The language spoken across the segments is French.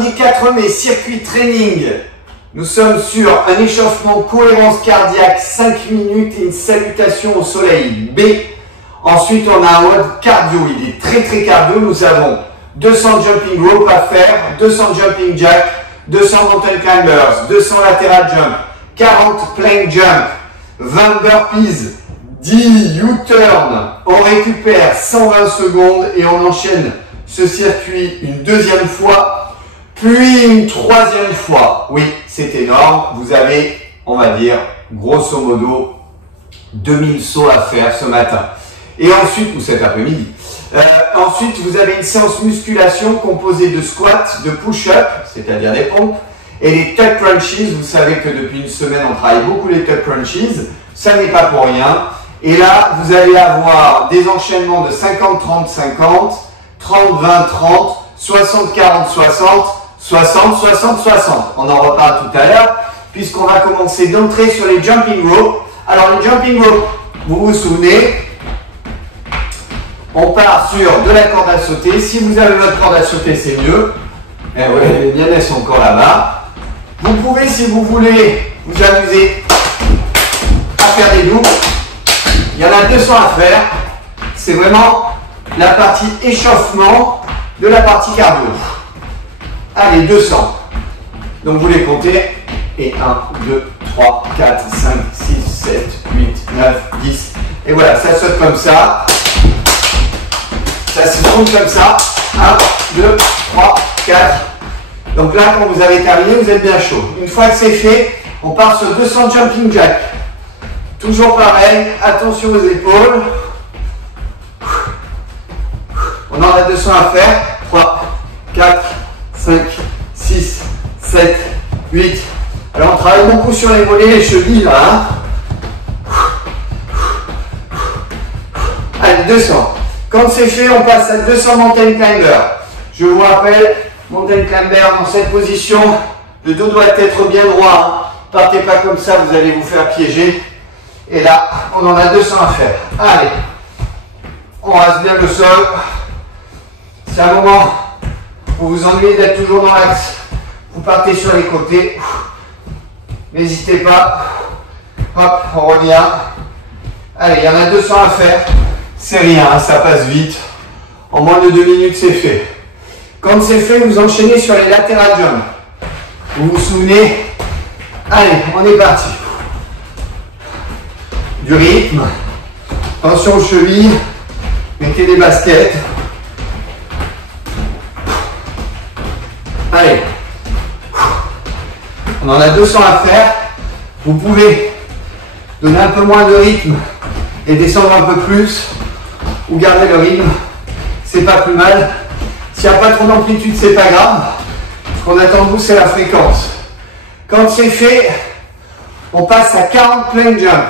Lundi 4 mai, circuit training. Nous sommes sur un échauffement cohérence cardiaque, 5 minutes et une salutation au soleil. B. Ensuite, on a un mode cardio. Il est très cardio. Nous avons 200 jumping rope à faire, 200 jumping jack, 200 mountain climbers, 200 lateral jump, 40 plank jump, 20 burpees, 10 U-turn. On récupère 120 secondes et on enchaîne ce circuit une deuxième fois, puis une troisième fois. Oui, c'est énorme. Vous avez, on va dire, grosso modo, 2000 sauts à faire ce matin. Et ensuite, ou cet après-midi. Ensuite, vous avez une séance musculation composée de squats, de push-up, c'est-à-dire des pompes, et les tuck crunches. Vous savez que depuis une semaine, on travaille beaucoup les tuck crunches. Ça n'est pas pour rien. Et là, vous allez avoir des enchaînements de 50, 30, 50, 30, 20, 30, 60, 40, 60, 60, 60, 60. On en reparle tout à l'heure, puisqu'on va commencer d'entrer sur les jumping ropes. Alors, les jumping ropes, vous vous souvenez, on part sur de la corde à sauter. Si vous avez votre corde à sauter, c'est mieux. Eh oui, les miennes, elles sont encore là-bas. Vous pouvez, si vous voulez, vous amuser à faire des doubles. Il y en a 200 à faire. C'est vraiment la partie échauffement de la partie cardio. Allez, 200. Donc vous les comptez. Et 1, 2, 3, 4, 5, 6, 7, 8, 9, 10. Et voilà, ça saute comme ça. Ça se monte comme ça. 1, 2, 3, 4. Donc là, quand vous avez terminé, vous êtes bien chaud. Une fois que c'est fait, on part sur 200 jumping jack. Toujours pareil, attention aux épaules. On en a 200 à faire. 3, 4, 5, 6, 7, 8. Alors on travaille beaucoup sur les mollets, les chevilles là. Hein. Allez, 200. Quand c'est fait, on passe à 200 mountain climber. Je vous rappelle, mountain climber dans cette position, le dos doit être bien droit. Hein. Partez pas comme ça, vous allez vous faire piéger. Et là, on en a 200 à faire. Allez, on rase bien le sol. C'est un moment où vous vous ennuyez d'être toujours dans l'axe. Vous partez sur les côtés. N'hésitez pas. Hop, on revient. Allez, il y en a 200 à faire. C'est rien, ça passe vite. En moins de 2 minutes, c'est fait. Quand c'est fait, vous enchaînez sur les lateral jump. Vous vous souvenez? Allez, on est parti. Du rythme. Attention aux chevilles. Mettez des baskets. Allez. On en a 200 à faire. Vous pouvez donner un peu moins de rythme et descendre un peu plus. Ou garder le rythme. C'est pas plus mal. S'il n'y a pas trop d'amplitude, c'est pas grave. Ce qu'on attend de vous, c'est la fréquence. Quand c'est fait, on passe à 40 plank jump.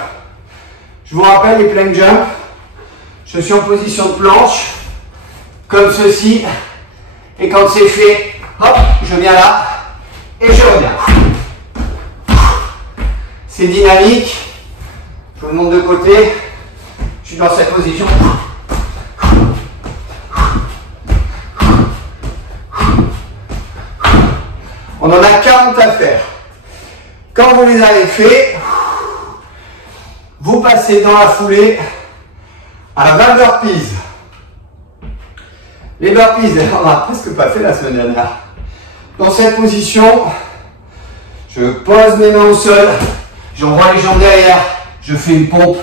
Je vous rappelle les plank jump. Je suis en position de planche, comme ceci. Et quand c'est fait, hop, je viens là et je reviens. C'est dynamique. Je vous le montre de côté. Je suis dans cette position. On en a 40 à faire. Quand vous les avez fait, vous passez dans la foulée à 20 burpees. Les burpees, on n'a presque pas fait la semaine dernière. Dans cette position, je pose mes mains au sol, j'envoie les jambes derrière, je fais une pompe,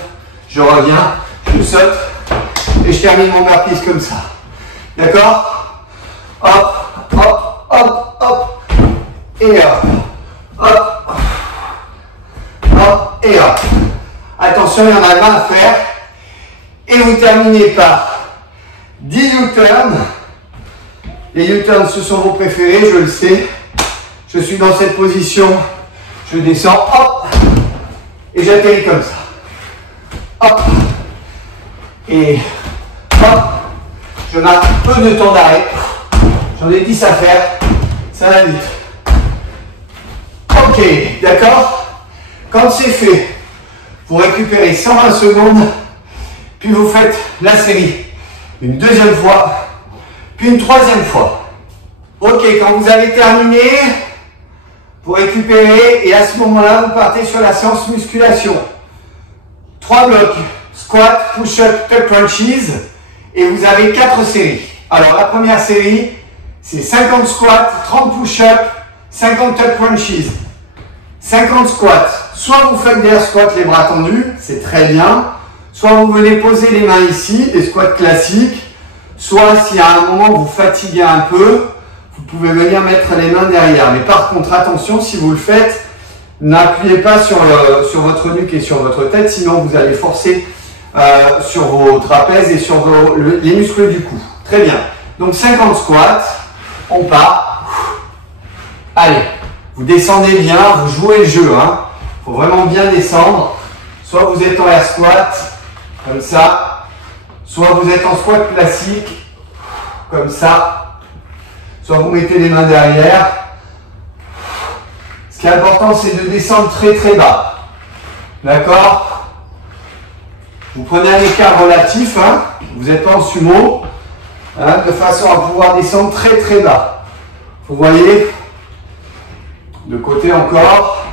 je reviens, je saute et je termine mon burpees comme ça. D'accord? Hop, hop, hop, hop. Et hop, hop, hop, et hop. Attention, il y en a 20 à faire. Et vous terminez par 10 U-turn. Les U-turn, ce sont vos préférés, je le sais. Je suis dans cette position. Je descends, hop, et j'atterris comme ça. Hop, et hop. Je marque peu de temps d'arrêt. J'en ai 10 à faire. Ça va vite. Ok, d'accord? Quand c'est fait, vous récupérez 120 secondes, puis vous faites la série une deuxième fois, puis une troisième fois. Ok, quand vous avez terminé, vous récupérez et à ce moment-là, vous partez sur la séance musculation. 3 blocs, squat, push-up, tuck crunches et vous avez 4 séries. Alors la première série, c'est 50 squats, 30 push-up, 50 tuck crunches. 50 squats, soit vous faites des air squats les bras tendus, c'est très bien, soit vous venez poser les mains ici, des squats classiques, soit si à un moment vous fatiguez un peu, vous pouvez venir mettre les mains derrière. Mais par contre, attention, si vous le faites, n'appuyez pas sur votre nuque et sur votre tête, sinon vous allez forcer sur vos trapèzes et sur les muscles du cou. Très bien. Donc 50 squats, on part. Allez, vous descendez bien, vous jouez le jeu. Il faut vraiment bien descendre. Soit vous êtes en air squat, comme ça. Soit vous êtes en squat classique, comme ça. Soit vous mettez les mains derrière. Ce qui est important, c'est de descendre très très bas. D'accord? Vous prenez un écart relatif, vous êtes en sumo, de façon à pouvoir descendre très très bas. Vous voyez? De côté encore.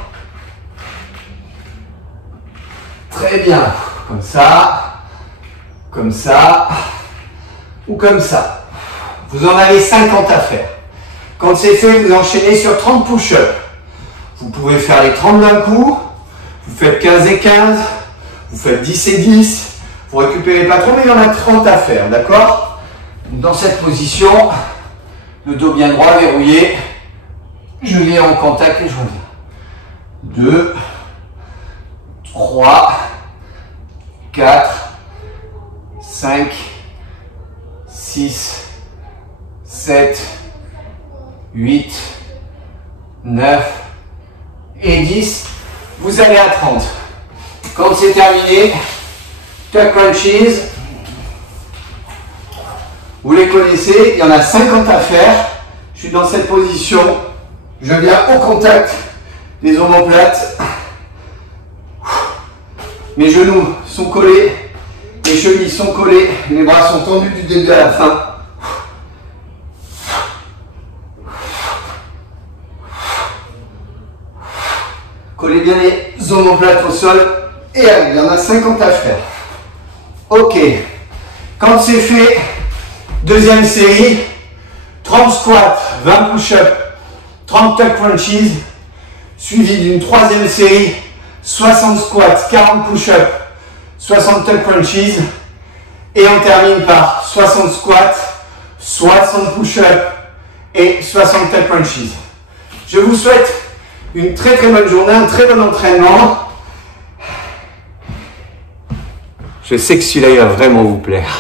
Très bien. Comme ça, ou comme ça. Vous en avez 50 à faire. Quand c'est fait, vous enchaînez sur 30 push-ups. Vous pouvez faire les 30 d'un coup, vous faites 15 et 15, vous faites 10 et 10, vous récupérez pas trop, mais il y en a 30 à faire, d'accord? Dans cette position, le dos bien droit, verrouillé, je viens en contact et je reviens. 2, 3, 4, 5, 6, 7, 8, 9 et 10. Vous allez à 30. Quand c'est terminé, tuck crunches, vous les connaissez, il y en a 50 à faire. Je suis dans cette position, je viens au contact des omoplates. Mes genoux sont collés, les chevilles sont collées, les bras sont tendus du début à la fin. Collez bien les omoplates au sol et allez, il y en a 50 à faire. Ok, quand c'est fait, deuxième série, 30 squats, 20 push-ups, 30 tuck crunches, suivi d'une troisième série, 60 squats, 40 push-ups, 60 tuck crunches et on termine par 60 squats, 60 push-ups et 60 tuck crunches. Je vous souhaite une très très bonne journée, un très bon entraînement. Je sais que celui-là il va vraiment vous plaire.